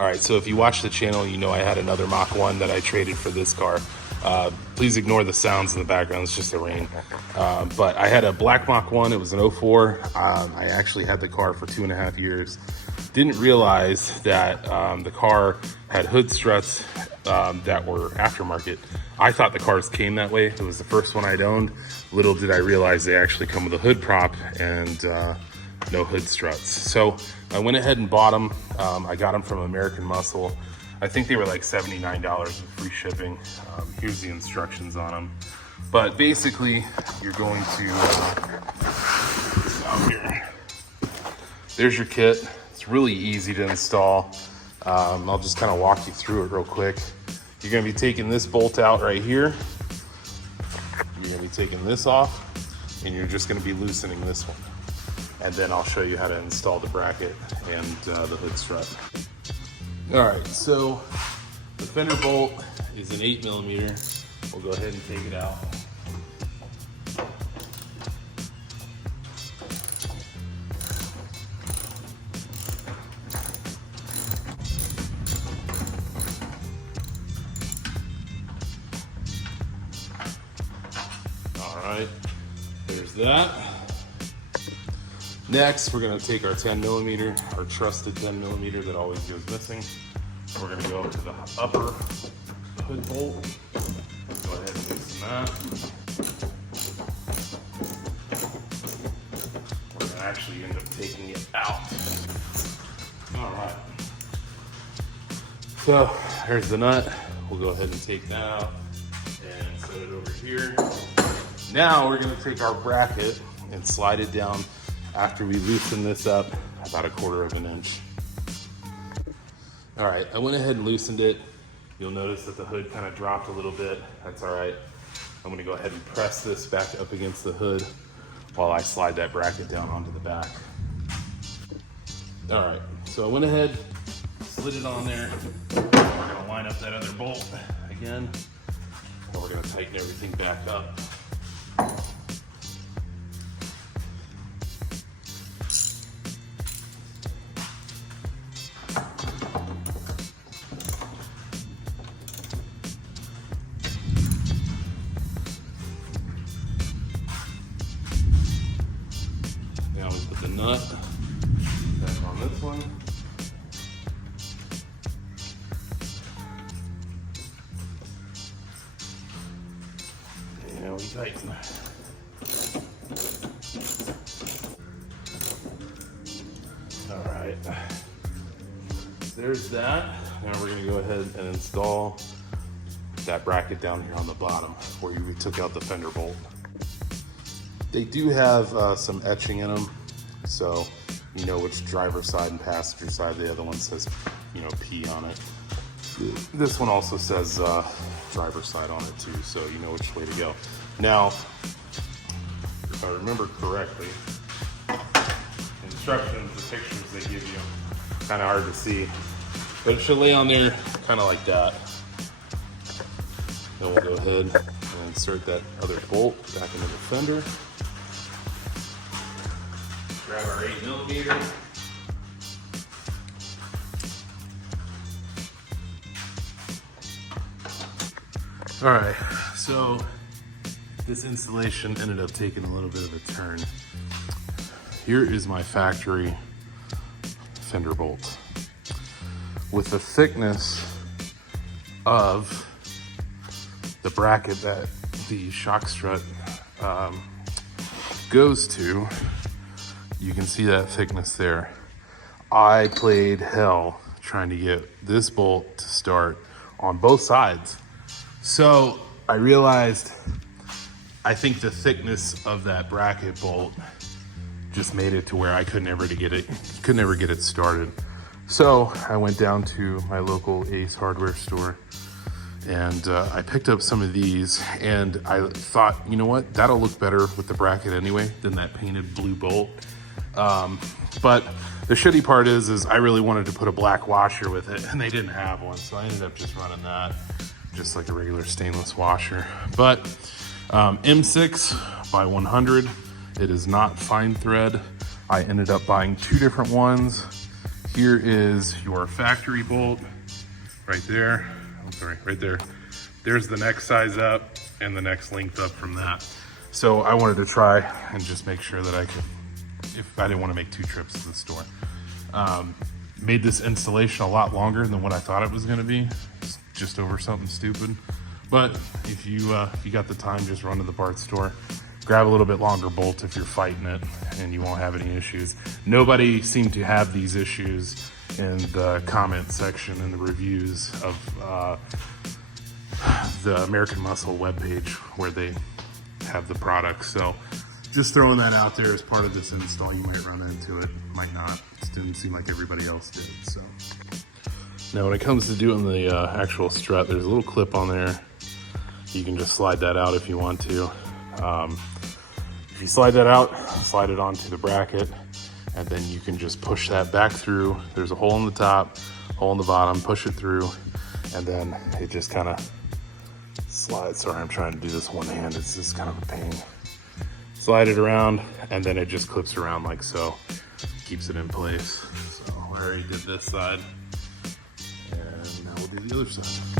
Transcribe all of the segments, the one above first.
All right, so if you watch the channel, you know I had another Mach 1 that I traded for this car. Please ignore the sounds in the background, it's just the rain. But I had a black Mach 1, it was an 04. I actually had the car for 2.5 years. Didn't realize that the car had hood struts that were aftermarket. I thought the cars came that way. It was the first one I'd owned. Little did I realize they actually come with a hood prop and no hood struts. So I went ahead and bought them. I got them from American Muscle. I think they were like $79 with free shipping. Here's the instructions on them. But basically, you're going to, out here. There's your kit. It's really easy to install. I'll just kind of walk you through it real quick. You're gonna be taking this bolt out right here. You're gonna be taking this off, and you're just gonna be loosening this one. And then I'll show you how to install the bracket and the hood strut. All right, so the fender bolt is an 8mm. We'll go ahead and take it out. All right, there's that. Next, we're gonna take our 10mm, our trusted 10mm that always goes missing. We're gonna go up to the upper hood bolt. Go ahead and loosen that. We're gonna actually end up taking it out. All right. So there's the nut. We'll go ahead and take that out and set it over here. Now we're gonna take our bracket and slide it down after we loosen this up about 1/4 inch. All right, I went ahead and loosened it. You'll notice that the hood kind of dropped a little bit. That's all right. I'm gonna go ahead and press this back up against the hood while I slide that bracket down onto the back. All right, so I went ahead, slid it on there. We're gonna line up that other bolt again, and we're gonna tighten everything back up. Now we put the nut back on this one. And we tighten. All right, there's that. Now we're gonna go ahead and install that bracket down here on the bottom where we took out the fender bolt. They do have some etching in them, so you know which driver side and passenger side. The other one says, you know, P on it. This one also says driver side on it too, so you know which way to go. Now, if I remember correctly, instructions, the pictures they give you, kind of hard to see, but it should lay on there kind of like that. Then we'll go ahead and insert that other bolt back into the fender. Grab our 8mm. All right, so this installation ended up taking a little bit of a turn. Here is my factory fender bolt. With the thickness of the bracket that the shock strut goes to, you can see that thickness there. I played hell trying to get this bolt to start on both sides. So I realized, I think the thickness of that bracket bolt just made it to where I could never get it started. So I went down to my local Ace hardware store and I picked up some of these, and I thought, you know what, that'll look better with the bracket anyway than that painted blue bolt. But the shitty part is I really wanted to put a black washer with it, and they didn't have one, so I ended up just running that, just like a regular stainless washer. But M6 by 100, it is not fine thread. I ended up buying 2 different ones. Here is your factory bolt right there. I'm sorry, right there. There's the next size up and the next length up from that. So I wanted to try and just make sure that I could, if I didn't want to make 2 trips to the store. Made this installation a lot longer than what I thought it was going to be. Just over something stupid. But if you got the time, just run to the parts store, grab a little bit longer bolt if you're fighting it, and you won't have any issues. Nobody seemed to have these issues in the comment section and the reviews of the American Muscle webpage where they have the product. So just throwing that out there as part of this install. You might run into it, might not. It didn't seem like everybody else did. So now when it comes to doing the actual strut, there's a little clip on there. You can just slide that out if you want to. If you slide that out, slide it onto the bracket, and then you can just push that back through. There's a hole in the top, hole in the bottom, push it through, and then it just kind of slides. Sorry, I'm trying to do this one hand. It's just kind of a pain. Slide it around, and then it just clips around like so. Keeps it in place. So I already did this side, and now we'll do the other side.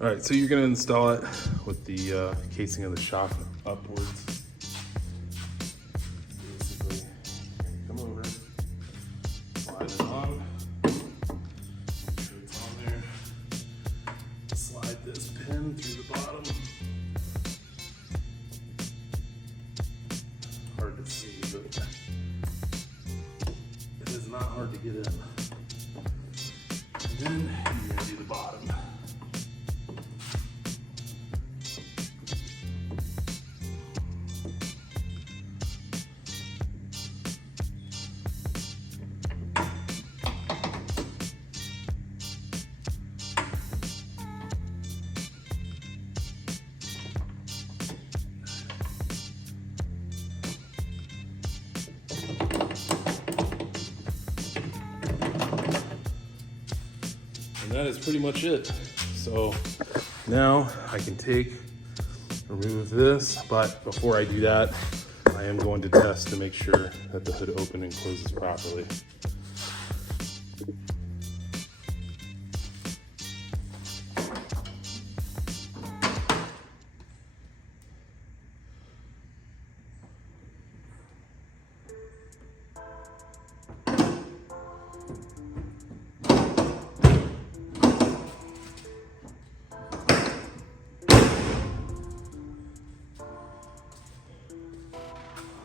All right, so you're gonna install it with the casing of the shock upwards. Basically, come over, slide it on, make sure it's on there. Slide this pin through the bottom. Hard to see, but it is not hard to get in. And then you're gonna do the bottom. And that is pretty much it. So now I can remove this, but before I do that, I am going to test to make sure that the hood opens and closes properly.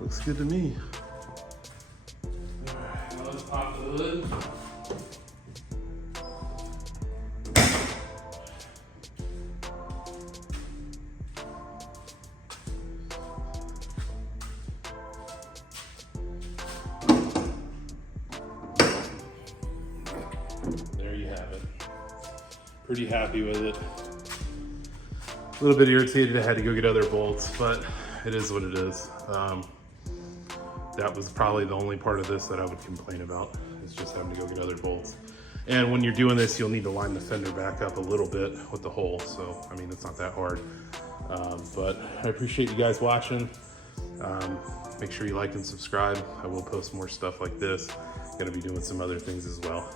Looks good to me. All right, now let's pop the hood. There you have it. Pretty happy with it. A little bit irritated I had to go get other bolts, but it is what it is. That was probably the only part of this that I would complain about, is just having to go get other bolts. And when you're doing this, you'll need to line the fender back up a little bit with the hole. So, I mean, it's not that hard. But I appreciate you guys watching. Make sure you like and subscribe. I will post more stuff like this. Gonna be doing some other things as well.